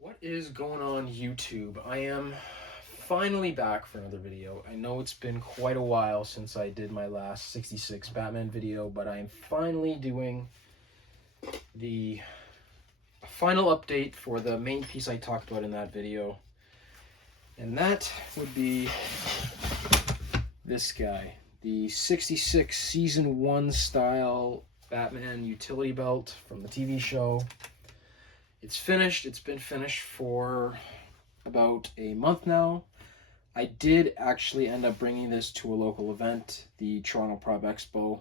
What is going on YouTube? I am finally back for another video. I know it's been quite a while since I did my last 66 Batman video, but I am finally doing the final update for the main piece I talked about in that video. And that would be this guy, the 66 Season 1 style Batman utility belt from the TV show. It's finished. It's been finished for about a month now. I did actually end up bringing this to a local event, the Toronto Prop Expo,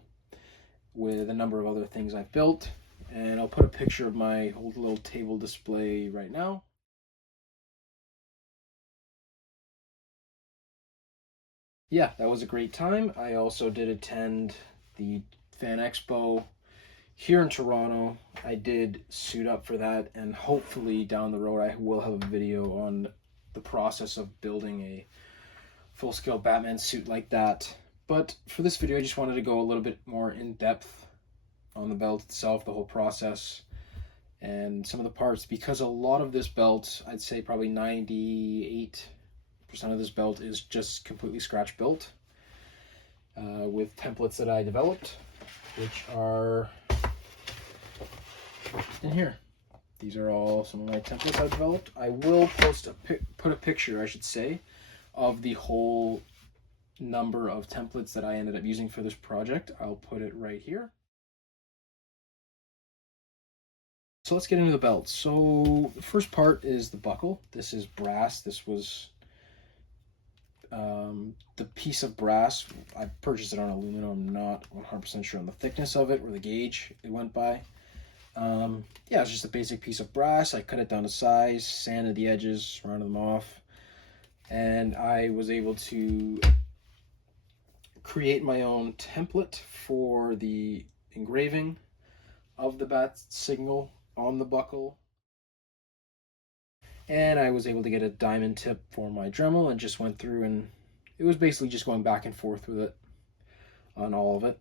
with a number of other things I built. And I'll put a picture of my old little table display right now. Yeah, that was a great time. I also did attend the Fan Expo here in Toronto. I did suit up for that, and hopefully down the road I will have a video on the process of building a full-scale Batman suit like that. But for this video I just wanted to go a little bit more in depth on the belt itself, the whole process, and some of the parts, because a lot of this belt, I'd say probably 98% of this belt is just completely scratch built with templates that I developed, which are in here. These are all some of my templates I developed. I will put a picture, I should say, of the whole number of templates that I ended up using for this project. I'll put it right here. So let's get into the belt. So the first part is the buckle. This is brass. This was the piece of brass. I purchased it on aluminum. I'm not 100% sure on the thickness of it or the gauge it went by. Yeah, it's just a basic piece of brass. I cut it down to size, sanded the edges, rounded them off, and I was able to create my own template for the engraving of the bat signal on the buckle. And I was able to get a diamond tip for my Dremel and just went through, and it was basically just going back and forth with it on all of it.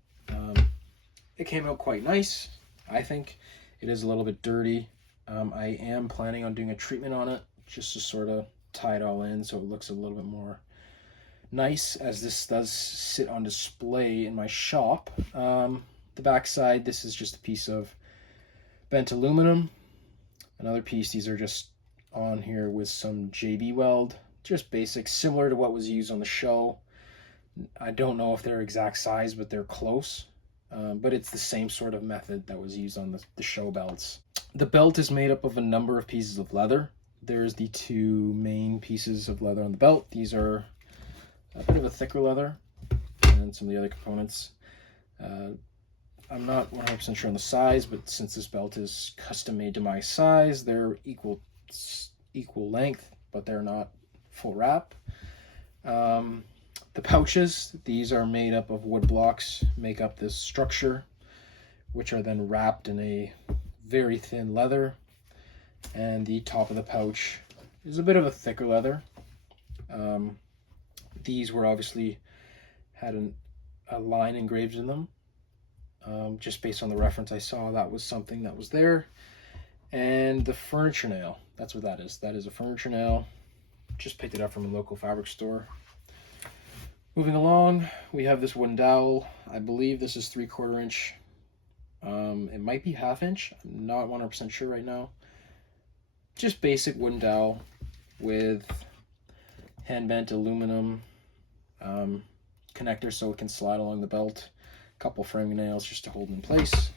It came out quite nice, I think. It is a little bit dirty. I am planning on doing a treatment on it just to sort of tie it all in so it looks a little bit more nice, as this does sit on display in my shop. The back side, this is just a piece of bent aluminum. Another piece, these are just on here with some JB weld, just basic, similar to what was used on the show. I don't know if they're exact size, but they're close. But it's the same sort of method that was used on the show belts. The belt is made up of a number of pieces of leather. There's the two main pieces of leather on the belt. These are a bit of a thicker leather than some of the other components. I'm not 100% sure on the size, but since this belt is custom made to my size, they're equal length, but they're not full wrap. The pouches, these are made up of wood blocks, make up this structure, which are then wrapped in a very thin leather. And the top of the pouch is a bit of a thicker leather. These were obviously had a line engraved in them. Just based on the reference I saw, that was something that was there. And the furniture nail, that's what that is. That is a furniture nail. Just picked it up from a local fabric store. Moving along, we have this wooden dowel. I believe this is 3/4 inch. It might be 1/2 inch. I'm not 100% sure right now. Just basic wooden dowel with hand bent aluminum connector so it can slide along the belt. A couple framing nails just to hold it in place.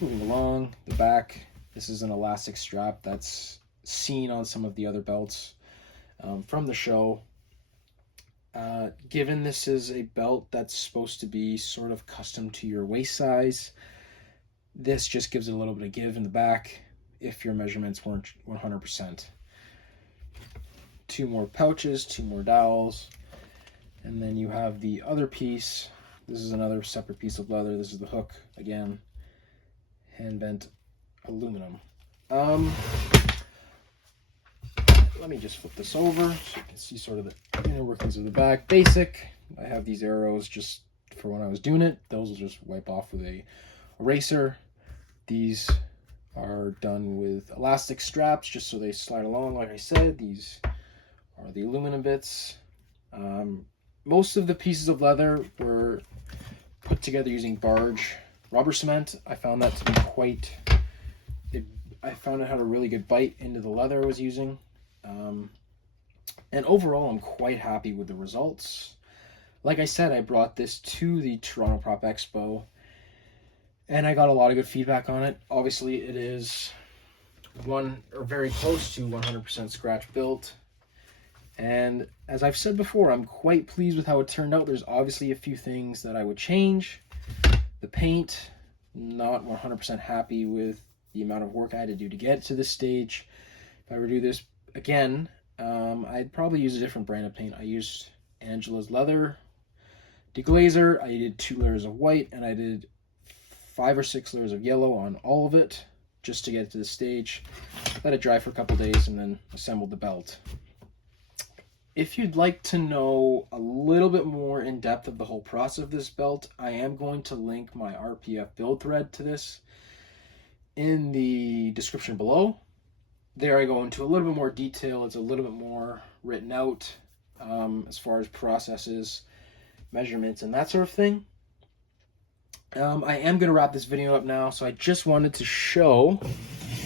Moving along, the back. This is an elastic strap that's seen on some of the other belts from the show. Given this is a belt that's supposed to be sort of custom to your waist size, this just gives it a little bit of give in the back if your measurements weren't 100%. Two more pouches, two more dowels, and then you have the other piece. This is another separate piece of leather. This is the hook, again, hand bent aluminum. Let me just flip this over so you can see sort of the inner workings of the back. Basic. I have these arrows just for when I was doing it. Those will just wipe off with a eraser. These are done with elastic straps just so they slide along. Like I said, these are the aluminum bits. Most of the pieces of leather were put together using barge rubber cement. I found that to be I found it had a really good bite into the leather I was using. And overall, I'm quite happy with the results. Like I said, I brought this to the Toronto Prop Expo, and I got a lot of good feedback on it. Obviously, it is very close to 100% scratch built. And as I've said before, I'm quite pleased with how it turned out. There's obviously a few things that I would change. The paint, not 100% happy with the amount of work I had to do to get to this stage. If I were to do this again, I'd probably use a different brand of paint. I used Angela's Leather deglazer. I did 2 layers of white, and I did 5 or 6 layers of yellow on all of it just to get it to the stage. Let it dry for a couple days and then assembled the belt. If you'd like to know a little bit more in depth of the whole process of this belt, I am going to link my RPF build thread to this in the description below. There I go into a little bit more detail. It's a little bit more written out as far as processes, measurements, and that sort of thing. I am going to wrap this video up now, so I just wanted to show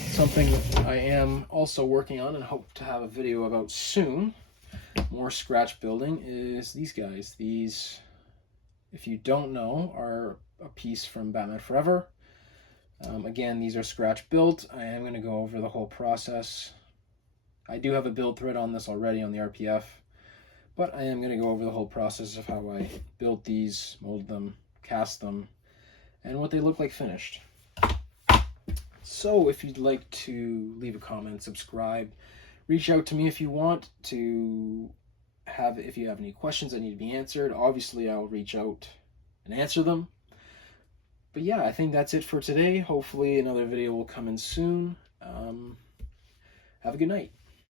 something I am also working on and hope to have a video about soon. More scratch building is these guys. These, if you don't know, are a piece from Batman Forever. Again, these are scratch built. I am going to go over the whole process. I do have a build thread on this already on the RPF, but I am going to go over the whole process of how I built these, molded them, cast them, and what they look like finished. So if you'd like to leave a comment, subscribe, reach out to me if you want to if you have any questions that need to be answered. Obviously, I'll reach out and answer them. But yeah, I think that's it for today. Hopefully another video will come in soon. Have a good night.